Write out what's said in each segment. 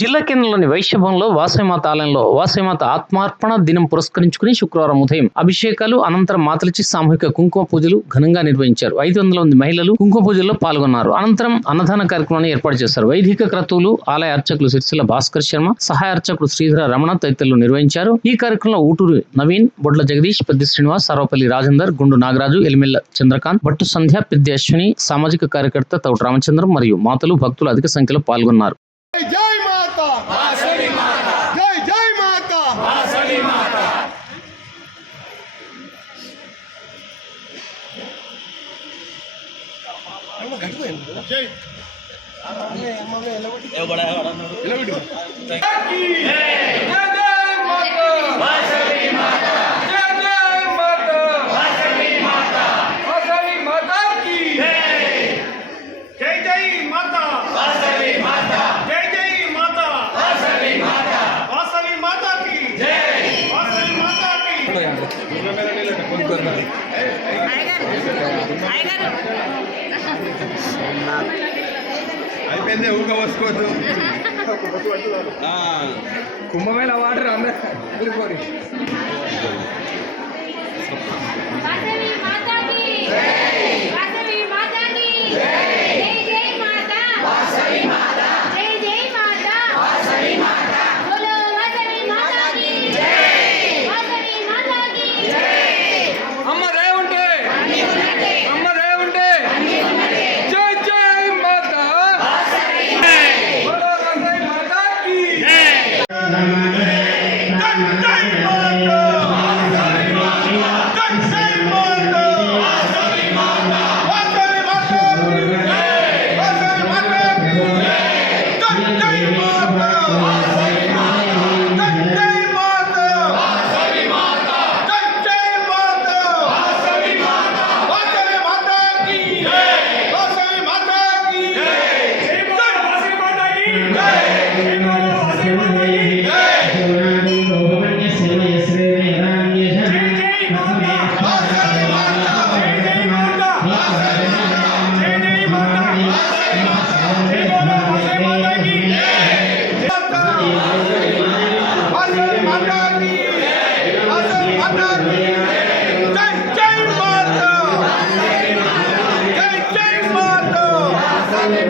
జిల్లా కేంద్రంలోని వైశ్యభవన్లో వాసవిమాత ఆలయంలో వాసవిమాత ఆత్మార్పణ దినం పురస్కరించుకుని శుక్రవారం ఉదయం అభిషేకాలు అనంతరం మాతలిచి సామూహిక కుంకుమ పూజలు ఘనంగా నిర్వహించారు. ఐదు వందల మంది మహిళలు కుంకుమ పూజల్లో పాల్గొన్నారు. అనంతరం అన్నదాన కార్యక్రమాన్ని ఏర్పాటు చేశారు. వైదిక క్రతువులు ఆలయ అర్చకులు సిరిసిల్ల భాస్కర్ శర్మ సహాయ అర్చకులు శ్రీధర రమణ తదితరులు నిర్వహించారు. ఈ కార్యక్రమంలో ఊటూరు నవీన్ బొడ్ల జగదీష్ పెద్ది శ్రీనివాస్ సర్వపల్లి రాజేందర్ గుండు నాగరాజు ఎలిమెల్ల చంద్రకాంత్ భట్టు సంధ్య పెద్ది అశ్విని సామాజిక కార్యకర్త తౌట రామచంద్రం మరియు మాతలు భక్తులు అధిక సంఖ్యలో పాల్గొన్నారు. నిలబడి అయిపోయింది ఊరిక వసుకోవద్దు కుంభమేళ వాటర్ అందరూ వాసవి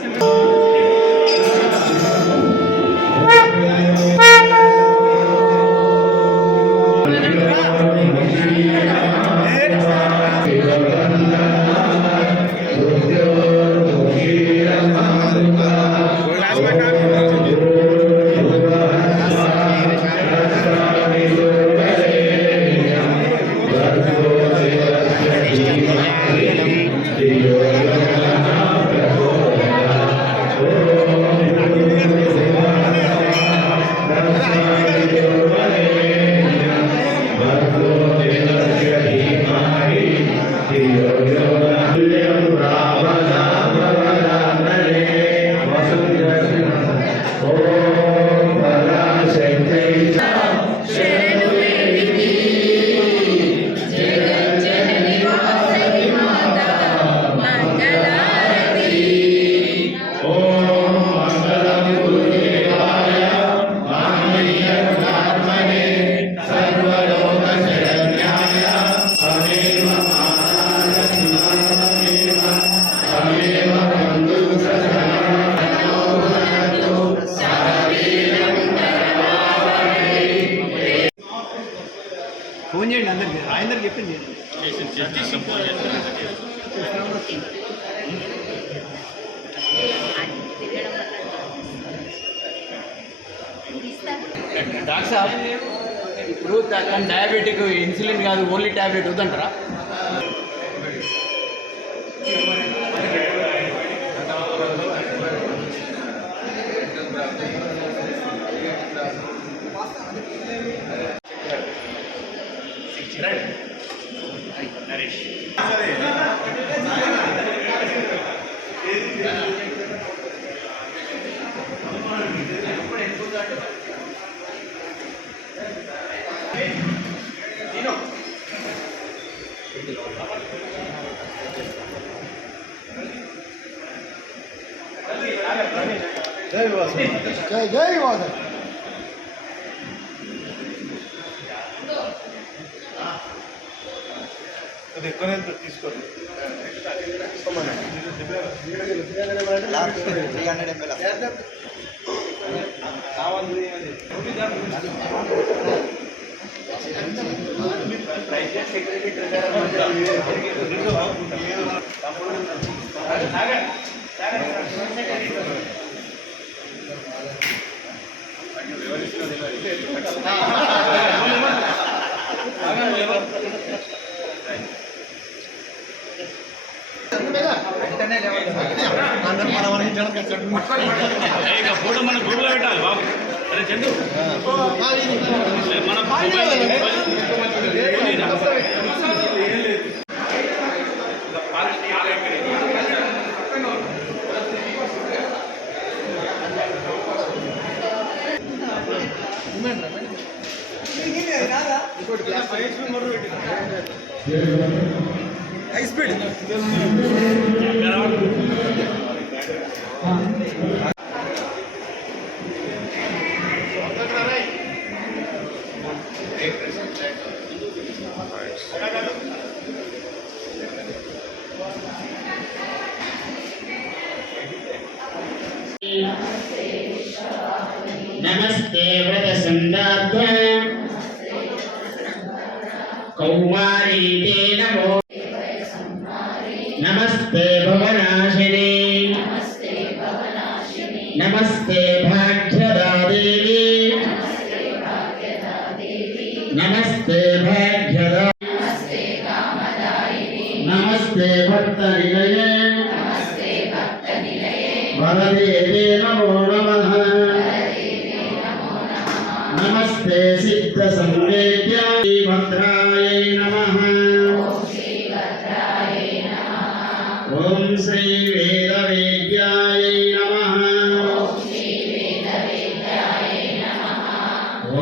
Thank you. అని రాయందరికి చెప్పింది డాక్టర్ సాబ్ ఇప్పుడు డయాబెటిక్ ఇన్సులిన్ కాదు ఓన్లీ ట్యాబ్లెట్ వద్దంటారా? జై జై వాస ఫోటో మన గ్రూప్లో పెట్టాలి బాబు. అరే చందు. మన హై స్పీడ్ Namaste. ते नमो नमस्ते भवनाशिनी नमस्ते नमस्ते नमस्ते भक्तनिलये वरदेवे नमो नमः नमस्ते सिद्धसंवेद्याय भद्रायै नमः ఓం శ్రీ వేదవేద్యాయ నమ.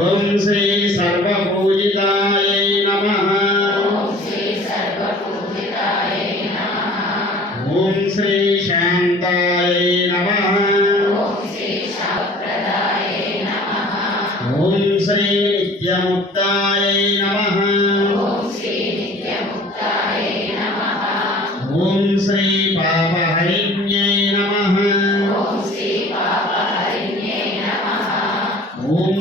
ఓం శ్రీ సర్వపూజితాయ నమ. ఓం శ్రీ శాంతాయ నమ శ్రీ నిత్యముక్తాయ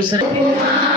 Jerusalem.